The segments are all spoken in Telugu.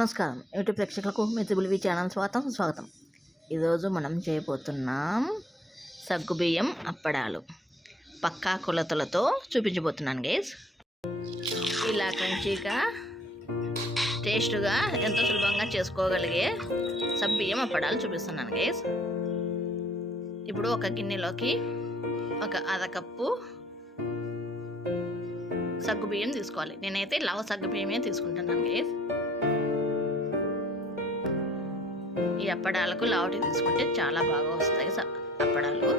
నమస్కారం యూట్యూబ్ ప్రేక్షకులకు మీ త్రిబుల్ ఛానల్ స్వాగతం. ఈరోజు మనం చేయబోతున్నాం సగ్గుబియ్యం అప్పడాలు. పక్కా కొలతలతో చూపించబోతున్నాను గైస్. ఇలా క్రంచీగా టేస్ట్గా ఎంతో సులభంగా చేసుకోగలిగే సగ్గుబియ్యం అప్పడాలు చూపిస్తున్నాను గైస్. ఇప్పుడు ఒక గిన్నెలోకి ఒక అరకప్పు సగ్గుబియ్యం తీసుకోవాలి. నేనైతే లావు సగ్గుబియ్యమే తీసుకుంటున్నాను గైస్. ఈ అప్పడాలకు లావటి తీసుకుంటే చాలా బాగా వస్తాయి అప్పడాలు.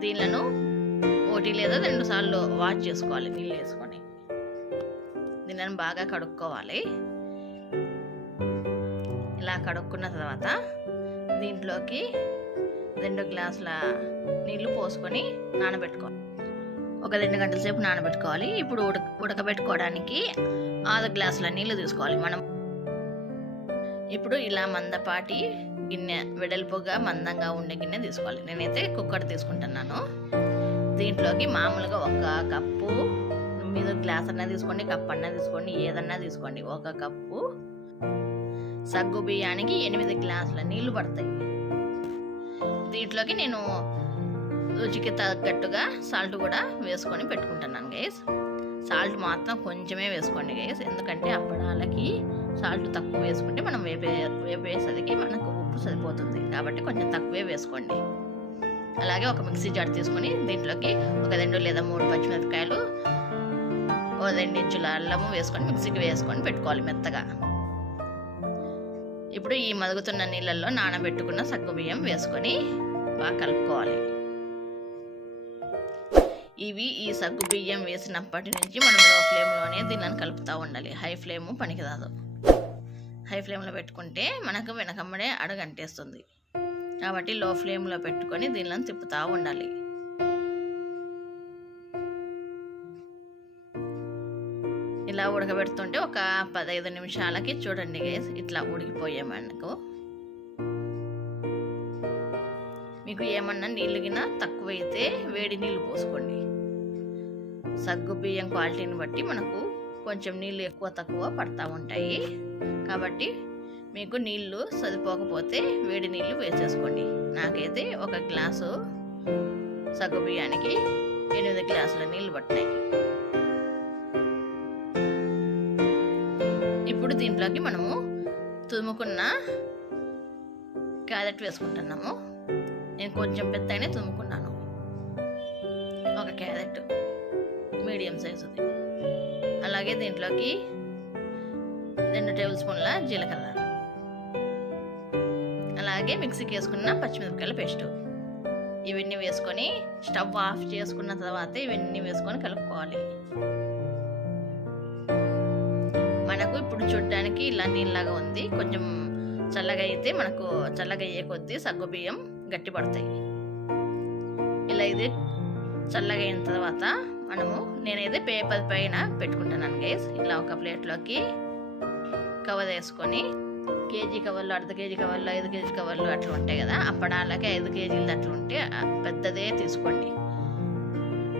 దీనిలను 1 లేదా 2 సార్లు వాష్ చేసుకోవాలి నీళ్ళు వేసుకొని. దీనిని బాగా కడుక్కోవాలి. ఇలా కడుక్కున్న తర్వాత దీంట్లోకి 2 గ్లాసుల నీళ్లు పోసుకొని నానబెట్టుకోవాలి. ఒక 2 గంటల సేపు నానబెట్టుకోవాలి. ఇప్పుడు ఉడకబెట్టుకోవడానికి 6 గ్లాసుల నీళ్లు తీసుకోవాలి మనం. ఇప్పుడు ఇలా మందపాటి గిన్నె, వెడల్పుగా మందంగా ఉండే గిన్నె తీసుకోవాలి. నేనైతే కుక్కర్ తీసుకుంటున్నాను. దీంట్లోకి మామూలుగా 1 కప్పు, మీరు గ్లాస్ అన్నా తీసుకోండి, కప్ అన్నా తీసుకోండి, ఏదన్నా తీసుకోండి. 1 కప్పు సగ్గు బియ్యానికి 8 గ్లాసుల నీళ్లు పడతాయి. దీంట్లోకి నేను రుచికి తగ్గట్టుగా సాల్ట్ కూడా వేసుకొని పెట్టుకుంటున్నాను గైస్. సాల్ట్ మాత్రం కొంచెమే వేసుకోండి గైస్, ఎందుకంటే అప్పడాలకి సాల్ట్ తక్కువ వేసుకుంటే మనం వేపేసరికి మనకు ఉప్పు సరిపోతుంది, కాబట్టి కొంచెం తక్కువే వేసుకోండి. అలాగే ఒక మిక్సీ జార్ తీసుకొని దీంట్లోకి ఒక 2 లేదా 3 పచ్చిమిరపకాయలు, 2 ఇంచుల అల్లము వేసుకొని మిక్సీకి వేసుకొని పెట్టుకోవాలి మెత్తగా. ఇప్పుడు ఈ మరుగుతున్న నీళ్ళల్లో నానబెట్టుకున్న సగ్గుబియ్యం వేసుకొని బాగా కలుపుకోవాలి. ఈ సగ్గు బియ్యం వేసినప్పటి నుంచి మనం లో ఫ్లేమ్లోనే దీనిని కలుపుతూ ఉండాలి. హై ఫ్లేము పనికిరాదు. హై ఫ్లేమ్లో పెట్టుకుంటే మనకు వెనకమ్మడే అడుగంటేస్తుంది, కాబట్టి లో ఫ్లేమ్లో పెట్టుకొని దీనిని తిప్పుతూ ఉండాలి. ఇలా ఉడకబెడుతుంటే ఒక 15 నిమిషాలకి చూడండి గైస్, ఇట్లా ఉడికిపోయే మనకు. మీకు ఏమన్నా నీళ్ళు గిన తక్కువైతే వేడి నీళ్ళు పోసుకోండి. సగ్గు బియ్యం క్వాలిటీని బట్టి మనకు కొంచెం నీళ్ళు ఎక్కువ తక్కువ పడతా ఉంటాయి, కాబట్టి మీకు నీళ్ళు సరిపోకపోతే వేడి నీళ్ళు వేసేసుకోండి. నాకైతే 1 గ్లాసు సగ్గు బియ్యానికి 8 గ్లాసుల నీళ్ళు పట్టినాయి. ఇప్పుడు దీంట్లోకి మనము తురుముకున్న క్యారెట్ వేసుకుంటున్నాము. నేను కొంచెం పెద్దగానే తురుముకున్నాను. 1 క్యారెట్ మీడియం సైజుది. అలాగే దీంట్లోకి 2 టేబుల్ స్పూన్ల జీలకర్ర, అలాగే మిక్సీకి వేసుకున్న పచ్చిమిరపకాయల పేస్టు. ఇవన్నీ వేసుకొని స్టవ్ ఆఫ్ చేసుకున్న తర్వాత ఇవన్నీ వేసుకొని కలుపుకోవాలి. మనకు ఇప్పుడు చూడడానికి ఇలా నీళ్ళలాగా ఉంది. కొంచెం చల్లగా అయితే మనకు చల్లగా అయ్యే కొద్దీ సగ్గు బియ్యం గట్టి పడతాయి. ఇలా ఇది చల్లగా అయిన తర్వాత నేనైతే పేపర్ పైన పెట్టుకుంటున్నాను గైస్. ఇలా ఒక ప్లేట్లోకి కవర్ వేసుకొని, కేజీ కవర్లు, అర్ధ కేజీ కవర్లు, 5 కేజీ కవర్లు అట్లా ఉంటాయి కదా, అప్పడాలకి 5 కేజీలు అట్లా ఉంటే పెద్దదే తీసుకోండి.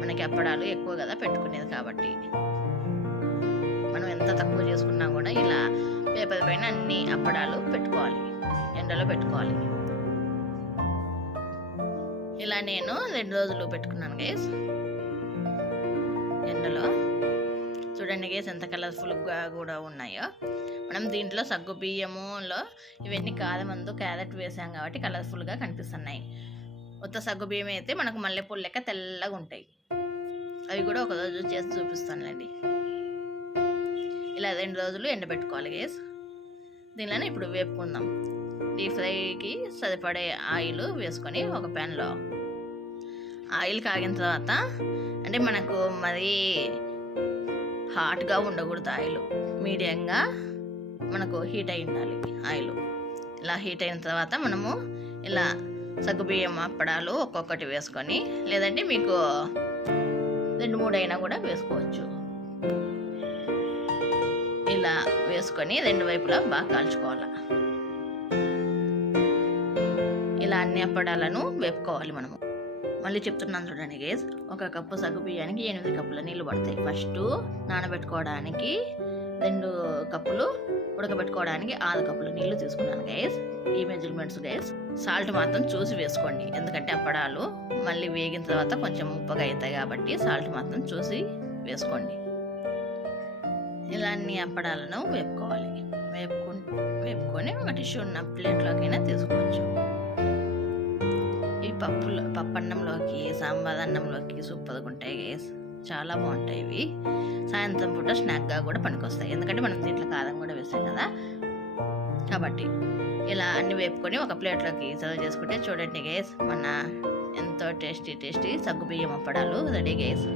మనకి అప్పడాలు ఎక్కువ కదా పెట్టుకునేది, కాబట్టి మనం ఎంత తక్కువ చేసుకున్నా కూడా ఇలా పేపర్ పైన అన్ని అప్పడాలు పెట్టుకోవాలి, ఎండలో పెట్టుకోవాలి. ఇలా నేను 2 రోజులు పెట్టుకున్నాను గైస్ ఎండలో. చూడండి గైస్ ఎంత కలర్ఫుల్గా కూడా ఉన్నాయో. మనం దీంట్లో సగ్గు బియ్యములో ఇవన్నీ కారమందు క్యారెట్ వేసాం కాబట్టి కలర్ఫుల్గా కనిపిస్తున్నాయి. ఉత్త సగ్గు బియ్యం అయితే మనకు మల్లెపూలు లెక్క తెల్లగా ఉంటాయి. అవి కూడా ఒక రోజు చేసి చూపిస్తానులేండి. ఇలా 2 రోజులు ఎండబెట్టుకోవాలి గైస్. దీనిలోనే ఇప్పుడు వేపుకుందాం. డీప్ ఫ్రైకి సరిపడే ఆయిల్ వేసుకొని ఒక ప్యాన్లో ఆయిల్ కాగిన తర్వాత, అంటే మనకు మరీ హాట్గా ఉండకూడదు ఆయిల్, మీడియంగా మనకు హీట్ అయి ఉండాలి ఆయిల్. ఇలా హీట్ అయిన తర్వాత మనము ఇలా సగ్గుబియ్యం అప్పడాలు ఒక్కొక్కటి వేసుకొని, లేదంటే మీకు 2-3 అయినా కూడా వేసుకోవచ్చు. ఇలా వేసుకొని 2 వైపులా బాగా కాల్చుకోవాలి. ఇలా అన్ని అప్పడాలను వేపుకోవాలి మనము. మళ్ళీ చెప్తున్నాను చూడండి గైస్, 1 కప్పు సగ్గు బియ్యానికి 8 కప్పుల నీళ్ళు పడతాయి. ఫస్ట్ నానబెట్టుకోవడానికి 2 కప్పులు ఉడకబెట్టుకోవడానికి 6 కప్పులు నీళ్లు తీసుకున్నాను గైస్. ఈ మెజర్మెంట్స్ గైస్. సాల్ట్ మాత్రం చూసి వేసుకోండి, ఎందుకంటే అప్పడాలు మళ్ళీ వేగిన తర్వాత కొంచెం ఉప్పగా అవుతాయి కాబట్టి సాల్ట్ మాత్రం చూసి వేసుకోండి. ఇలా అన్ని అప్పడాలను వేపుకోవాలి. వేపుకొని ఒక టిష్యూ ఉన్న ప్లేట్లోకైనా తీసుకోవచ్చు. ఈ పప్పన్నంలోకి, సాంబార్ అన్నంలోకి సూపర్గా ఉంటాయి గైస్. చాలా బాగుంటాయి ఇవి. సాయంత్రం పూట స్నాక్గా కూడా పనికొస్తాయి, ఎందుకంటే మనం దీంట్లో కారం కూడా వేస్తాం కదా. కాబట్టి ఇలా అన్ని వేపుకొని ఒక ప్లేట్లోకి సర్వ్ చేసుకుంటే చూడండి గైస్, మన ఎంతో టేస్టీ సగ్గుబియ్యం అప్పడాలు రెడీ గైస్.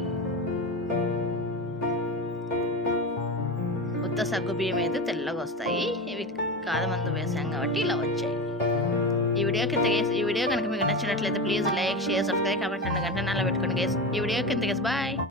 ఉత్త సగ్గుబియ్యం అయితే తెల్లగా వస్తాయి, ఇవి కారం మందు వేసాం కాబట్టి ఇలా వచ్చాయి. ఈ వీడియో కనుక మీకు నచ్చినట్లయితే please like, share, subscribe, comment and గంట నాలో పెట్టుకోండి గైస్. ఈ వీడియో కింద గైస్ బాయ్.